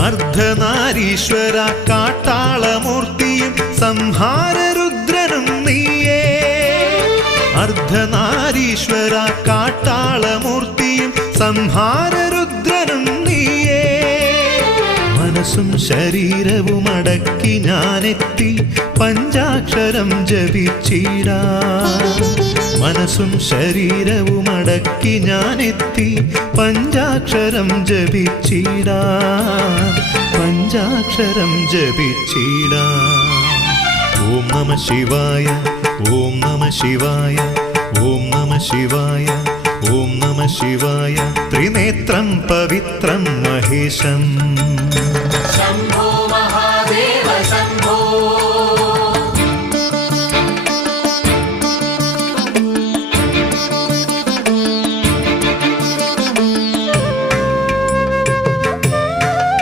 അർദ്ധനാരീശ്വര കാട്ടാളമൂർത്തിയും സംഹാരരുദ്രനും നീയേ. അർദ്ധനാരീശ്വര കാട്ടാളമൂർത്തിയും സംഹാരരുദ്രനും നീയേ. മനസ്സും ശരീരവും അടക്കി ഞാനെത്തി പഞ്ചാക്ഷരം ജപിച്ചിടാം. മനസ്സും ശരീരവും അടക്കി ഞാനെത്തി പഞ്ചാക്ഷരം ജപിച്ചിടാം. പഞ്ചാക്ഷരം ജപിച്ചിടാം. ഓം നമ ശിവായ, ഓം നമ ശിവായ, ഓം നമ ശിവായ, ഓം നമ ശിവായ. ത്രിനേത്രം പവിത്രം മഹേശം.